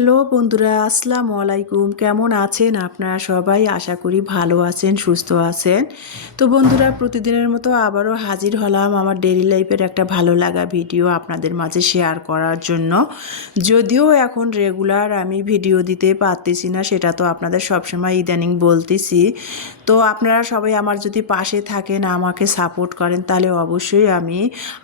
Hello বন্ধুরা, আসসালামু আলাইকুম। কেমন আছেন আপনারা সবাই? আশা করি ভালো আছেন, সুস্থ আছেন। তো বন্ধুরা, প্রতিদিনের মতো আবারও হাজির হলাম আমার ডেইলি লাইফের একটা ভালো লাগা ভিডিও আপনাদের মাঝে শেয়ার করার জন্য। যদিও এখন রেগুলার আমি ভিডিও দিতে পারতেছি না, সেটা তো আপনাদের সবসময় ইদানিং বলতেছি। তো আপনারা সবাই আমার যদি পাশে থাকেন, আমাকে সাপোর্ট করেন, তাহলে অবশ্যই আমি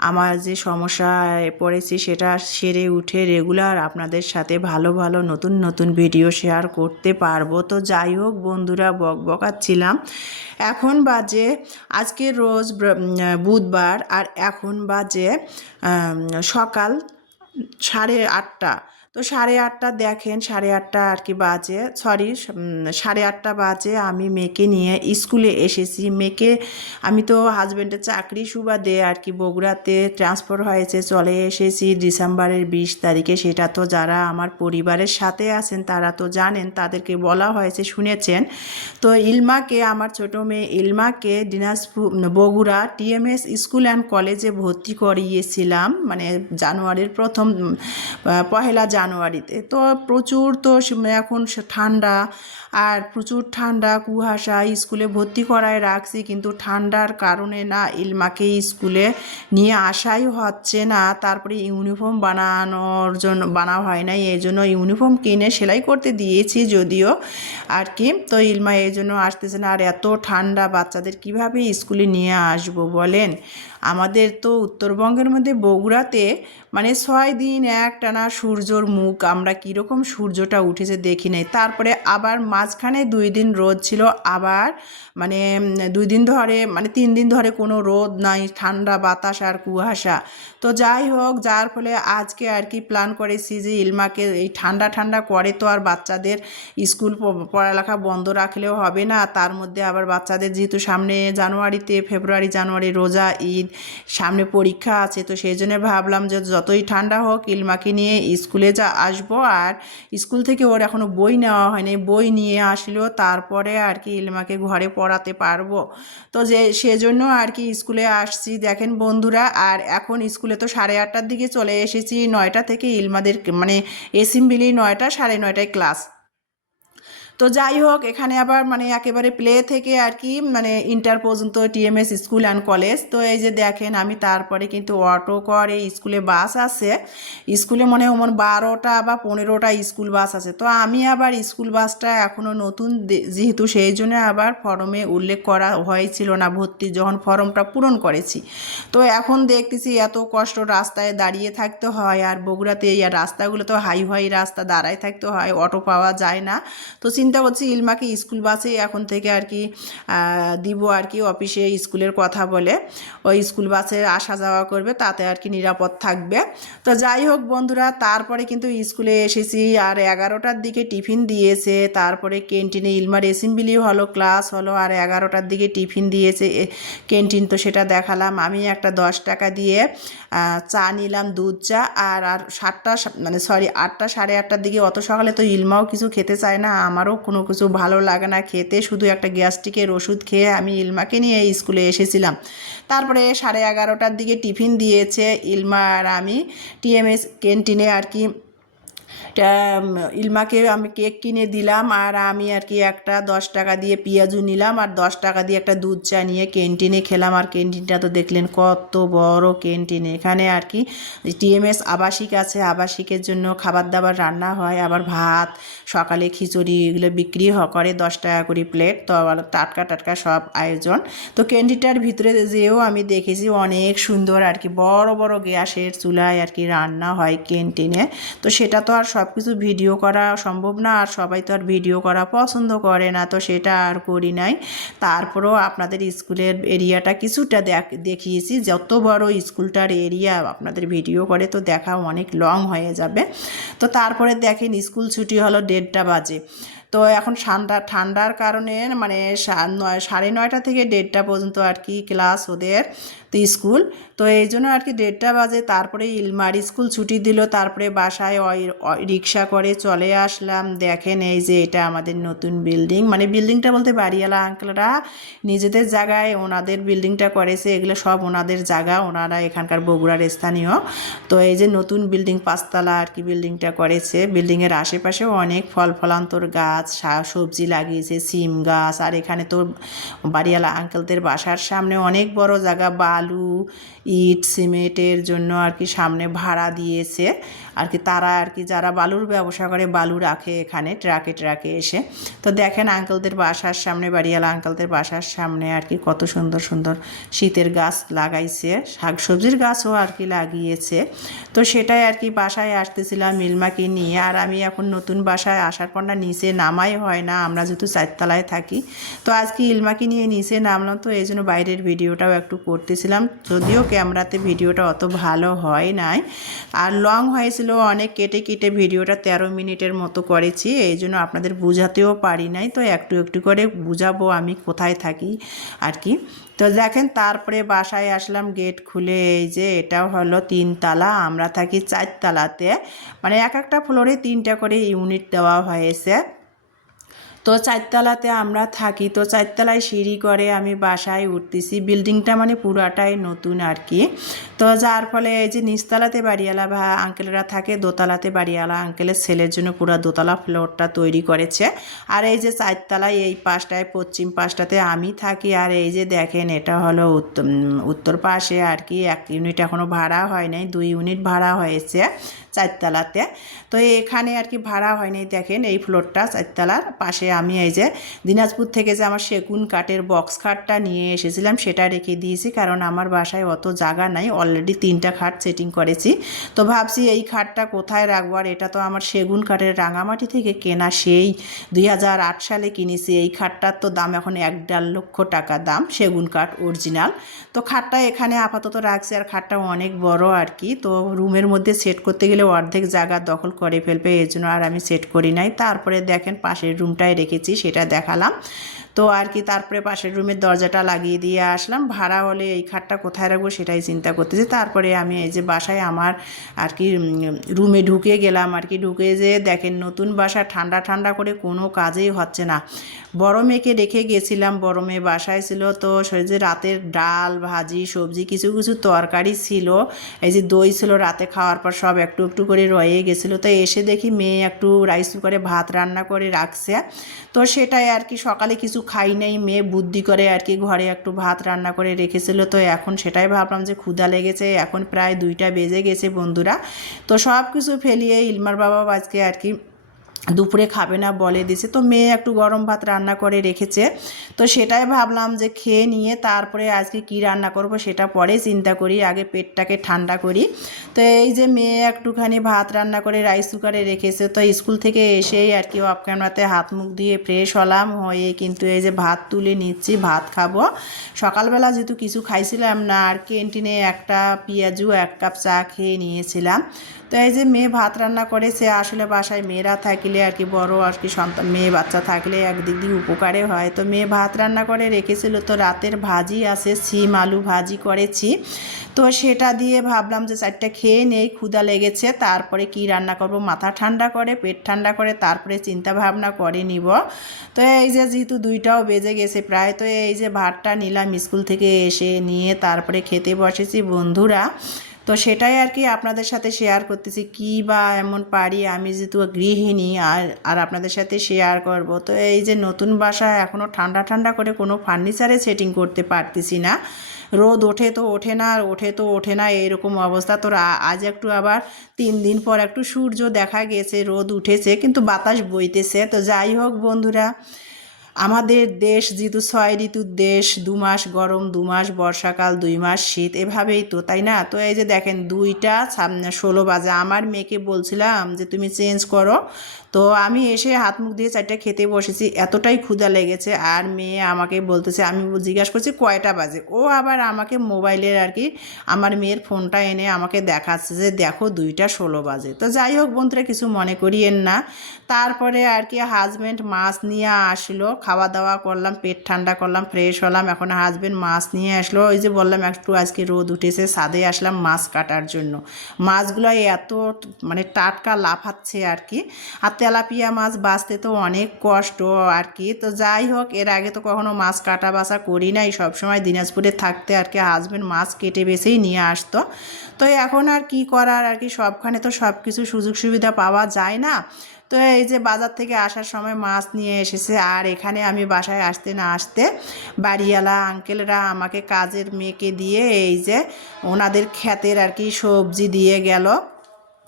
আমার যে সমস্যায় পড়েছি সেটা সেরে উঠে রেগুলার আপনাদের সাথে ভালো ভালো নতুন নতুন ভিডিও শেয়ার করতে পারবো। তো যাই হোক বন্ধুরা, বকাচ্ছিলাম। এখন বাজে আজকে রোজ বুধবার, আর এখন বাজে সকাল 8:30। তো 8:30 দেখেন, 8:30 আর কি বাজে, সরি 8:30 বাজে আমি মেয়েকে নিয়ে স্কুলে এসেছি। মেয়েকে আমি তো হাজব্যান্ডের চাকরি সুবাদে আর কি বগুড়াতে ট্রান্সফার হয়েছে, চলে এসেছি ডিসেম্বরের 20 তারিখে। সেটা তো যারা আমার পরিবারের সাথে আছেন তারা তো জানেন, তাদেরকে বলা হয়েছে, শুনেছেন। তো ইলমাকে, আমার ছোট মেয়ে ইলমাকে Dinajpur Bogura TMS school and কলেজে ভর্তি করিয়েছিলাম, মানে জানুয়ারির প্রথম 1 জানুয়ারিতে। তো প্রচুর তো এখন ঠান্ডা, আর প্রচুর ঠান্ডা, কুয়াশা। স্কুলে ভর্তি করায় রাখছি, কিন্তু ঠান্ডার কারণে না ইলমাকে স্কুলে নিয়ে আসাই হচ্ছে না। তারপরে ইউনিফর্ম বানানোর জন্য বানা হয় নাই, এই জন্য ইউনিফর্ম কিনে সেলাই করতে দিয়েছি যদিও আর কি। তো ইলমা এই জন্য আসতেছে না। আর এত ঠান্ডা, বাচ্চাদের কিভাবে স্কুলে নিয়ে আসবো বলেন? আমাদের তো উত্তরবঙ্গের মধ্যে বগুড়াতে মানে 6 দিন একটানা সূর্যর মুখ, আমরা কীরকম সূর্যটা উঠেছে দেখি নাই। তারপরে আবার মাঝখানে 2 দিন রোদ ছিল, আবার মানে 2 দিন ধরে, মানে 3 দিন ধরে কোনো রোদ নাই, ঠান্ডা বাতাস আর কুয়াশা। তো যাই হোক, যার ফলে আজকে আর কি প্ল্যান করেছি যে ইলমাকে এই ঠান্ডা ঠান্ডা করে তো আর বাচ্চাদের স্কুল পড়ালেখা বন্ধ রাখলেও হবে না। তার মধ্যে আবার বাচ্চাদের যেহেতু সামনে জানুয়ারিতে, ফেব্রুয়ারি জানুয়ারি রোজা ঈদ, সামনে পরীক্ষা আছে, তো সেই জন্য ভাবলাম যে যতই ঠান্ডা হোক ইলমাকে নিয়ে স্কুলে আসবো। আর স্কুল থেকে ওর এখনও বই নেওয়া হয়নি, বই নিয়ে আসলেও তারপরে আর কি ইলমাকে ঘরে পড়াতে পারবো। তো যে সেজন্য আর কি স্কুলে আসছি দেখেন বন্ধুরা। আর এখন স্কুলে তো 8:30টার দিকে চলে এসেছি। 9টা থেকে ইলমাদের মানে এসেম্বলি, 9টা 9:30টায় ক্লাস। তো যাই হোক, এখানে আবার মানে একেবারে প্লে থেকে আর কি মানে ইন্টার পর্যন্ত টিএমএস স্কুল অ্যান্ড কলেজ। তো এই যে দেখেন, আমি তারপরে কিন্তু অটো করে স্কুলে বাস আছে, স্কুলে মনে হয় 12টা বা 15টা স্কুল বাস আছে। তো আমি আবার স্কুল বাসটা এখনও নতুন যেহেতু, সেই জন্য আবার ফর্মে উল্লেখ করা হয়েছিল না ভর্তি, যখন ফর্মটা পূরণ করেছি। তো এখন দেখতেছি এত কষ্ট, রাস্তায় দাঁড়িয়ে থাকতে হয়। আর বগুড়াতে এই রাস্তাগুলো তো হাই রাস্তা, দাঁড়ায় থাকতে হয়, অটো পাওয়া যায় না। তো চিন্তা করছি ইলমাকে স্কুল বাসে এখন থেকে আর কি দিব আর কি, অফিসে স্কুলের কথা বলে ওই স্কুল বাসে আসা যাওয়া করবে, তাতে আর কি নিরাপদ থাকবে। তো যাই হোক বন্ধুরা, তারপরে কিন্তু স্কুলে এসেছি। আর 11টার দিকে টিফিন দিয়েছে, তারপরে ক্যান্টিনে ইলমার অ্যাসেম্বলি হলো, ক্লাস হলো, আর 11টার দিকে টিফিন দিয়েছে ক্যান্টিন। তো সেটা দেখালাম। আমি একটা 10 টাকা দিয়ে চা নিলাম, দুধ চা। আর 7টা মানে সরি 8টা 8:30টার দিকে, অত সকালে তো ইলমাও কিছু খেতে চায় না, আমারও কোনো কিছু ভালো লাগে না খেতে, শুধু একটা গ্যাস্ট্রিকের ওষুধ খেয়ে আমি ইলমাকে নিয়ে স্কুলে এসেছিলাম। তারপরে 11:30টার দিকে টিফিন দিয়েছে ইলমা আর আমি টিএমএস ক্যান্টিনে আর কি। ইলমাকে আমি কেক কিনে দিলাম, আর আমি আর কি একটা 10 টাকা দিয়ে পেঁয়াজু নিলাম, আর 10 টাকা দিয়ে একটা দুধ চা নিয়ে ক্যান্টিনে খেলাম। আর ক্যান্টিনটা তো দেখলেন কত বড় ক্যান্টিন। এখানে আর কি টিএমএস আবাসিক আছে, আবাসিকের জন্য খাবার দাবার রান্না হয়, আবার ভাত, সকালে খিচুড়ি, এগুলো বিক্রি করে 10 টাকা করে প্লেট। তো আবার টাটকা টাটকা সব আয়োজন। তো ক্যান্টিনটার ভিতরে যেও আমি দেখেছি অনেক সুন্দর আর কি, বড় বড় গ্যাসের চুলায় আর কি রান্না হয় ক্যান্টিনে। তো সেটা তো আর সব কিছু ভিডিও করা সম্ভব না, আর সবাই তো আর ভিডিও করা পছন্দ করে না, তো সেটা আর করি নাই। তারপরেও আপনাদের স্কুলের এরিয়াটা কিছুটা দেখিয়েছি। যত বড় স্কুলটার এরিয়া আপনাদের ভিডিও করে তো দেখা অনেক লং হয়ে যাবে। তো তারপরে দেখেন স্কুল ছুটি হলো 1:30 বাজে। তো এখন ঠান্ডার কারণে মানে 9:30 থেকে 1:30 পর্যন্ত আর কি ক্লাস ওদের, তো স্কুল। তো এই জন্য আর কি 1:30 বাজে, তারপরে ইলমার স্কুল ছুটি দিল, তারপরে বাসায় রিক্সা করে চলে আসলাম। দেখেন এই যে এটা আমাদের নতুন বিল্ডিং, মানে বিল্ডিংটা বলতে বাড়িওয়ালা আঙ্কেলরা নিজেদের জায়গায় ওনাদের বিল্ডিংটা করেছে, এগুলো সব ওনাদের জায়গা, ওনারা এখানকার বগুড়ার স্থানীয়। তো এই যে নতুন বিল্ডিং 5 তলা আর কি বিল্ডিংটা করেছে। বিল্ডিংয়ের আশেপাশেও অনেক ফল ফলান্তর গাছ, সবজি লাগিয়েছে, সিম গাছ। আর এখানে তো বাড়িওয়ালা আঙ্কেলদের বাসার সামনে অনেক বড় জায়গা, বালু ইট সিমেন্টের জন্য আর কি সামনে ভাড়া দিয়েছে আর কি, তারা আর কি যারা বালুর ব্যবসা করে বালু রাখে এখানে ট্রাকে ট্রাকে এসে। তো দেখেন আঙ্কেলদের বাসার সামনে, বাড়িওয়ালা আঙ্কেলদের বাসার সামনে আর কি কত সুন্দর সুন্দর শীতের গাছ লাগাইছে, শাকসবজির গাছও আর কি লাগিয়েছে। তো সেটাই আর কি বাসায় আসতেছিলাম মিলমাকে নিয়ে। আর আমি এখন নতুন বাসায় আসার পর না নিচে নামাই হয় না, আমরা যেহেতু 4 তলায় থাকি। তো আজকে ইলমাকে নিয়ে নিচে নামলাম, তো এই জন্য বাইরের ভিডিওটাও একটু করতেছিলাম, যদিও ক্যামেরাতে ভিডিওটা অত ভালো হয় নাই আর লং হয়েছিল অনেক, কেটে কেটে ভিডিওটা 13 মিনিটের মতো করেছি, এই জন্য আপনাদের বোঝাতেও পারি নাই। তো একটু একটু করে বুঝাবো আমি কোথায় থাকি আর কি। তো দেখেন তারপরে বাসায় আসলাম, গেট খুলে এই যে এটাও হলো 3 তলা, আমরা থাকি 4 তলাতে, মানে এক একটা ফ্লোরে 3টা করে ইউনিট দেওয়া হয়েছে। তো 4 তলাতে আমরা থাকি। তো 4 তলায় সিঁড়ি করে আমি বাসায় উঠতেছি, বিল্ডিংটা মানে পুরাটাই নতুন আর কি। তো যার ফলে এই যে নিচতলাতে বাড়িওয়ালা আঙ্কেলরা থাকে, দোতলাতে বাড়িওয়ালা আঙ্কেলের ছেলের জন্য পুরো দোতলা ফ্লোরটা তৈরি করেছে। আর এই যে 4 তলায় এই পাশটায় পশ্চিম পাশটাতে আমি থাকি। আর এই যে দেখেন এটা হলো উত্তর পাশে আর কি 1 ইউনিট এখনও ভাড়া হয় নাই, 2 ইউনিট ভাড়া হয়েছে 4 তলাতে। তো এখানে আর কি ভাড়া হয়নি, দেখেন এই ফ্লোরটা 4 তলার পাশে আমি এই যে দিনাজপুর থেকে যে আমার সেগুন কাঠের বক্স খাটটা নিয়ে এসেছিলাম সেটা রেখে দিয়েছি, কারণ আমার বাসায় অত জায়গা নাই, অলরেডি 3টা খাট সেটিং করেছি। তো ভাবছি এই খাটটা কোথায় রাখবো, আর এটা তো আমার সেগুন কাঠের রাঙামাটি থেকে কেনা, সেই 2008 সালে কিনেছি। এই খাটটার তো দাম এখন 1.5 লক্ষ টাকা দাম, সেগুন কাঠ অরিজিনাল। তো খাটটা এখানে আপাতত রাখছি, আর খাটটা অনেক বড় আর কি, তো রুমের মধ্যে সেট করতে গেলে অর্ধেক জায়গা দখল করে ফেলবে, এই জন্য আর আমি সেট করি নাই। তারপরে দেখেন পাশের রুমটায় রেখেছি, সেটা দেখালাম। তো আর কি তারপরে পাশের রুমের দরজাটা লাগিয়ে দিয়ে আসলাম। ভাড়া হলে এই খাটটা কোথায় রাখবো সেটাই চিন্তা করতেছি। তারপরে আমি এই যে বাসায় আমার আর কি রুমে ঢুকে গেলাম আর কি, ঢুকে যে দেখেন নতুন বাসা, ঠান্ডা ঠান্ডা করে কোনো কাজেই হচ্ছে না। বড় মেয়েকে রেখে গেছিলাম, বড় মেয়ে বাসায় ছিল, তো সেই যে রাতের ডাল ভাজি সবজি কিছু কিছু তরকারি ছিল, এই যে দই ছিল রাতে খাওয়ার পর সব একটু একটু করে রয়ে গেছিলো। তো এসে দেখি মেয়ে একটু রাইস কুকারে ভাত রান্না করে রাখছে, তো সেটাই আর কি সকালে কিছু খাই নাই, মেয়ে বুদ্ধি করে আর কি ঘরে একটু ভাত রান্না করে রেখেছিল। তো এখন সেটাই ভাবলাম যে ক্ষুধা লেগেছে, এখন প্রায় 2টা বেজে গেছে বন্ধুরা। তো সব কিছু ফেলিয়ে ইলমার বাবা আজকে আর কি দুপুরে খাবে না বলে দিছে, তো মেয়ে একটু গরম ভাত রান্না করে রেখেছে। তো সেটাই ভাবলাম যে খেয়ে নিয়ে তারপরে আজকে কি রান্না করব সেটা পরে চিন্তা করি, আগে পেটটাকে ঠান্ডা করি। তো এই যে মেয়ে একটুখানি ভাত রান্না করে রাইস কুকারে রেখেছে। তো স্কুল থেকে এসেই আর কি অফ ক্যামেরাতে হাত মুখ দিয়ে ফ্রেশ হলাম, হয়ে কিন্তু এই যে ভাত তুলে নিচ্ছি, ভাত খাবো। সকালবেলা যেহেতু কিছু খাইছিলাম না, আর ক্যান্টিনে একটা পেঁয়াজু 1 কাপ চা খেয়ে নিয়েছিলাম। তো এই যে মেয়ে ভাত রান্না করেছে, আসলে বাসায় মেয়েরা থাকলে আর কি বড় আর কি সন্তান মেয়ে বাচ্চা থাকলে একদিক দিয়ে উপকারে হয়। তো মেয়ে ভাত রান্না করে রেখেছিল, তো রাতের ভাজি আছে, সিম আলু ভাজি করেছি। তো সেটা দিয়ে ভাবলাম যে 4টা খেয়ে নেই, ক্ষুধা লেগেছে, তারপরে কি রান্না করব, মাথা ঠান্ডা করে পেট ঠান্ডা করে তারপরে চিন্তা ভাবনা করে নিব। তো এই যে যেহেতু 2টাও বেজে গেছে প্রায়, তো এই যে ভাতটা নিলাম স্কুল থেকে এসে নিয়ে তারপরে খেতে বসেছি বন্ধুরা। তো সেটাই আর কি আপনাদের সাথে শেয়ার করতেছি, কী বা এমন পারি আমি যেহেতু গৃহিণী, আর আপনাদের সাথে শেয়ার করব। তো এই যে নতুন বাসা এখনও ঠান্ডা ঠান্ডা করে কোনো ফার্নিচারে সেটিং করতে পারতেছি না, রোদ ওঠে তো ওঠে না, আর ওঠে তো ওঠে না, এরকম অবস্থা। তো আজ একটু আবার 3 দিন পর একটু সূর্য দেখা গেছে, রোদ উঠেছে কিন্তু বাতাস বইতেছে। তো যাই হোক বন্ধুরা, আমাদের দেশ যেহেতু 6 ঋতুর দেশ, 2 মাস গরম, 2 মাস বর্ষাকাল, 2 মাস শীত, এভাবেই তো, তাই না? তো এই যে দেখেন 2টা 16 বাজে, আমার মেয়েকে বলছিলাম যে তুমি চেঞ্জ করো। তো আমি এসে হাত মুখ দিয়ে 4টা খেতে বসেছি, এতটাই ক্ষুধা লেগেছে। আর মেয়ে আমাকে বলতেছে, আমি জিজ্ঞাসা করছি কয়টা বাজে, ও আবার আমাকে মোবাইলের আর কি আমার মেয়ের ফোনটা এনে আমাকে দেখাচ্ছে যে দেখো 2টা 16 বাজে। তো যাই হোক বন্ধুরা, কিছু মনে করিয়েন না। তারপরে আর কি হাজব্যান্ড মাছ নিয়ে আসলো, খাওয়া দাওয়া করলাম, পেট ঠান্ডা করলাম, ফ্রেশ হলাম। এখন হাজব্যান্ড মাছ নিয়ে আসলো, ওই যে বললাম একটু আজকে রোদ উঠেছে, ছাদে আসলাম মাছ কাটার জন্য। মাছগুলো এত মানে টাটকা লাফাচ্ছে আর কি। আর তেলাপিয়া মাছ বাছতে তো অনেক কষ্ট আর কি। তো যাই হোক, এর আগে তো কখনো মাছ কাটা বাছা করি নাই, সবসময় দিনাজপুরে থাকতে আর কি হাজব্যান্ড মাছ কেটে বেছেই নিয়ে আসতো। তো এখন আর কি করার আর কি, সবখানে তো সব কিছু সুযোগ সুবিধা পাওয়া যায় না। তো এই যে বাজার থেকে আসার সময় মাছ নিয়ে এসেছে। আর এখানে আমি বাসায় আসতে না আসতে বাড়িওয়ালা আঙ্কেলরা আমাকে কাজের মেয়েকে দিয়ে এই যে ওনাদের ক্ষেতের আর কি সবজি দিয়ে গেল।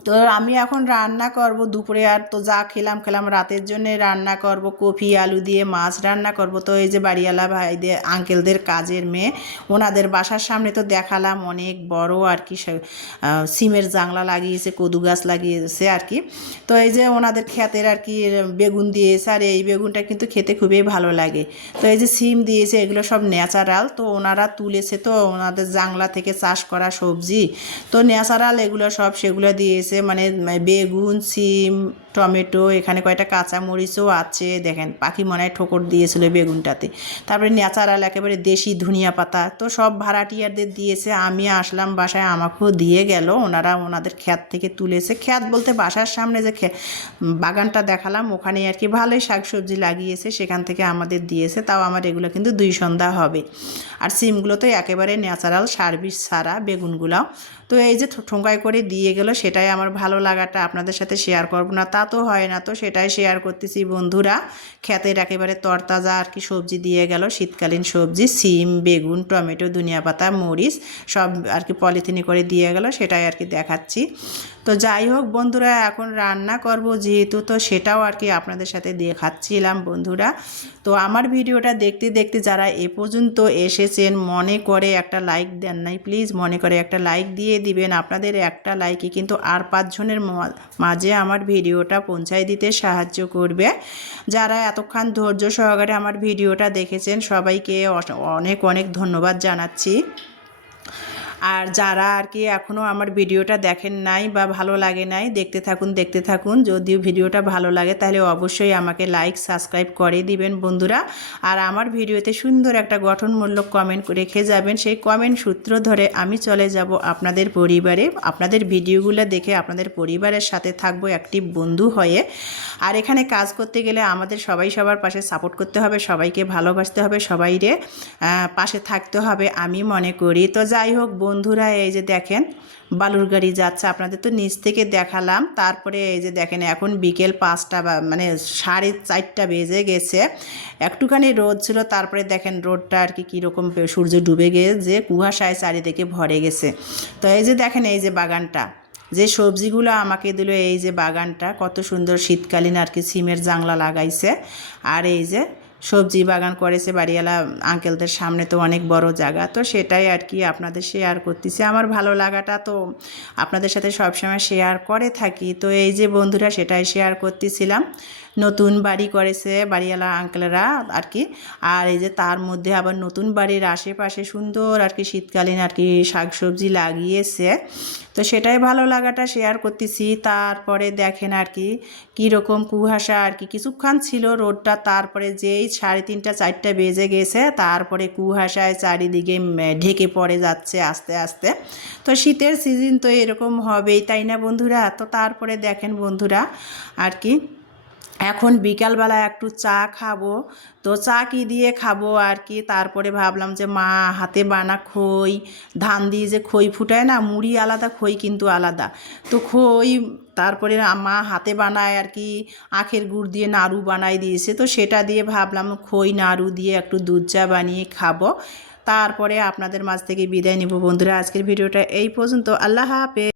তো আমি এখন রান্না করব দুপুরে, আর তো যা খেলাম রাতের জন্য রান্না করব কপি আলু দিয়ে মাছ রান্না করব। তো এই যে বাড়িওয়ালা ভাইদের আঙ্কেলদের কাজের মেয়ে, ওনাদের বাসার সামনে তো দেখালাম অনেক বড় আর কি সিমের জাংলা লাগিয়েছে, কদু গাছ লাগিয়েছে আর কি। তো এই যে ওনাদের ক্ষেতের আর কি বেগুন দিয়েছে, আর এই বেগুনটা কিন্তু খেতে খুবই ভালো লাগে। তো এই যে সিম দিয়েছে, এগুলো সব ন্যাচারাল, তো ওনারা তুলেছে, তো ওনাদের জাংলা থেকে চাষ করা সবজি, তো ন্যাচারাল এগুলো সব সেগুলো দিয়েছে, মানে বেগুন, সিম, টমেটো, এখানে কয়টা কাঁচামরিচও আছে, দেখেন পাখি মনে হয় ঠোকর দিয়েছিল বেগুনটাতে। তারপরে ন্যাচারাল একেবারে দেশি ধনিয়া পাতা, তো সব ভাড়াটিয়ারদের দিয়েছে। আমি আসলাম বাসায়, আমাকেও দিয়ে গেল, ওনারা ওনাদের ক্ষেত থেকে তুলেছে। ক্ষেত বলতে বাসার সামনে যে বাগানটা দেখালাম ওখানে আর কি ভালোই শাকসবজি লাগিয়েছে, সেখান থেকে আমাদের দিয়েছে। তাও আমার এগুলো কিন্তু 2 সন্ধ্যা হবে। আর সিমগুলো তো একেবারে ন্যাচারাল, সার বিষ ছাড়া বেগুনগুলো। তো এই যে ঠোঙ্গায় করে দিয়ে গেল, সেটাই আমার ভালো লাগাটা আপনাদের সাথে শেয়ার করব না তা তো হয় না, তো সেটাই শেয়ার করতেছি বন্ধুরা। ক্ষেতের একেবারে তরতাজা আর কি সবজি দিয়ে গেল, শীতকালীন সবজি, সিম, বেগুন, টমেটো, ধনিয়া পাতা, মরিচ সব আর কি পলিথিনে করে দিয়ে গেল, সেটাই আর কি দেখাচ্ছি। তো যাই হোক বন্ধুরা, এখন রান্না করব যেহেতু, তো সেটাও আর কি আপনাদের সাথে দেখাচ্ছিলাম বন্ধুরা। তো আমার ভিডিওটা দেখতে দেখতে যারা এ পর্যন্ত এসেছেন, মনে করে একটা লাইক দেন নাই, প্লিজ মনে করে একটা লাইক দিয়ে দিবেন। আপনাদের একটা লাইকই কিন্তু আর 5 জনের মাঝে আমার ভিডিওটা পৌঁছায় দিতে সাহায্য করবে। যারা এতক্ষণ ধৈর্য সহকারে আমার ভিডিওটা দেখেছেন, সবাইকে অনেক অনেক ধন্যবাদ জানাচ্ছি। আর যারা আর কি এখনও আমার ভিডিওটা দেখেন নাই বা ভালো লাগে নাই, দেখতে থাকুন। যদিও ভিডিওটা ভালো লাগে তাহলে অবশ্যই আমাকে লাইক সাবস্ক্রাইব করে দিবেন বন্ধুরা। আর আমার ভিডিওতে সুন্দর একটা গঠনমূলক কমেন্ট রেখে যাবেন, সেই কমেন্ট সূত্র ধরে আমি চলে যাব আপনাদের পরিবারে, আপনাদের ভিডিওগুলো দেখে আপনাদের পরিবারের সাথে থাকবো অ্যাক্টিভ বন্ধু হয়ে। আর এখানে কাজ করতে গেলে আমাদের সবাই সবার পাশে সাপোর্ট করতে হবে, সবাইকে ভালোবাসতে হবে, সবাইরে পাশে থাকতে হবে আমি মনে করি। তো যাই হোক বন্ধুরা, এই যে দেখেন বালুর গাড়ি যাচ্ছে, আপনাদের তো নিচ থেকে দেখালাম। তারপরে এই যে দেখেন এখন বিকেল 5টা মানে 4:30 বেজে গেছে, একটুখানি রোদ ছিল, তারপরে দেখেন রোদটা আর কি কীরকম সূর্য ডুবে গিয়ে যে কুয়াশায় চারিদিকে ভরে গেছে। তো এই যে দেখেন এই যে বাগানটা, যে সবজিগুলো আমাকে দিল, এই যে বাগানটা কত সুন্দর শীতকালীন আর কি সিমের জাংলা লাগাইছে। আর এই যে সবজি বাগান করেছে বাড়িওয়ালা আঙ্কেলদের সামনে, তো অনেক বড় জায়গা, তো সেটাই আর কি আপনাদের শেয়ার করতেছি। আমার ভালো লাগাটা তো আপনাদের সাথে সবসময় শেয়ার করে থাকি। তো এই যে বন্ধুরা, সেটাই শেয়ার করতেছিলাম। নতুন বাড়ি করেছে বাড়িওয়ালা আঙ্কেলরা আর কি। আর এই যে তার মধ্যে আবার নতুন বাড়ির আশেপাশে সুন্দর আর কি শীতকালীন আর কি শাকসবজি লাগিয়েছে, তো সেটাই ভালো লাগাটা শেয়ার করতেছি। তারপরে দেখেন আর কি কীরকম কুয়াশা আর কি, কিছুক্ষণ ছিল রোদটা, তারপরে যেই 3:30 4টা বেজে গেছে, তারপরে কুয়াশায় চারিদিকে ঢেকে পড়ে যাচ্ছে আস্তে আস্তে। তো শীতের সিজন তো এরকম হবেই, তাই না বন্ধুরা? তো তারপরে দেখেন বন্ধুরা আর কি এখন বিকালবেলা একটু চা খাবো। তো চা কি দিয়ে খাবো আর কি, তারপরে ভাবলাম যে মা হাতে বানা খই, ধান দিয়ে যে খই ফুটায় না, মুড়ি আলাদা খই কিন্তু আলাদা, তো খই তারপরে মা হাতে বানায় আর কি, আখের গুড় দিয়ে নাড়ু বানাই দিয়েছে, তো সেটা দিয়ে ভাবলাম খই নাড়ু দিয়ে একটু দুধ চা বানিয়ে খাবো। তারপরে আপনাদের মাঝ থেকে বিদায় নেব বন্ধুরা। আজকের ভিডিওটা এই পর্যন্ত। আল্লাহ হাফেজ।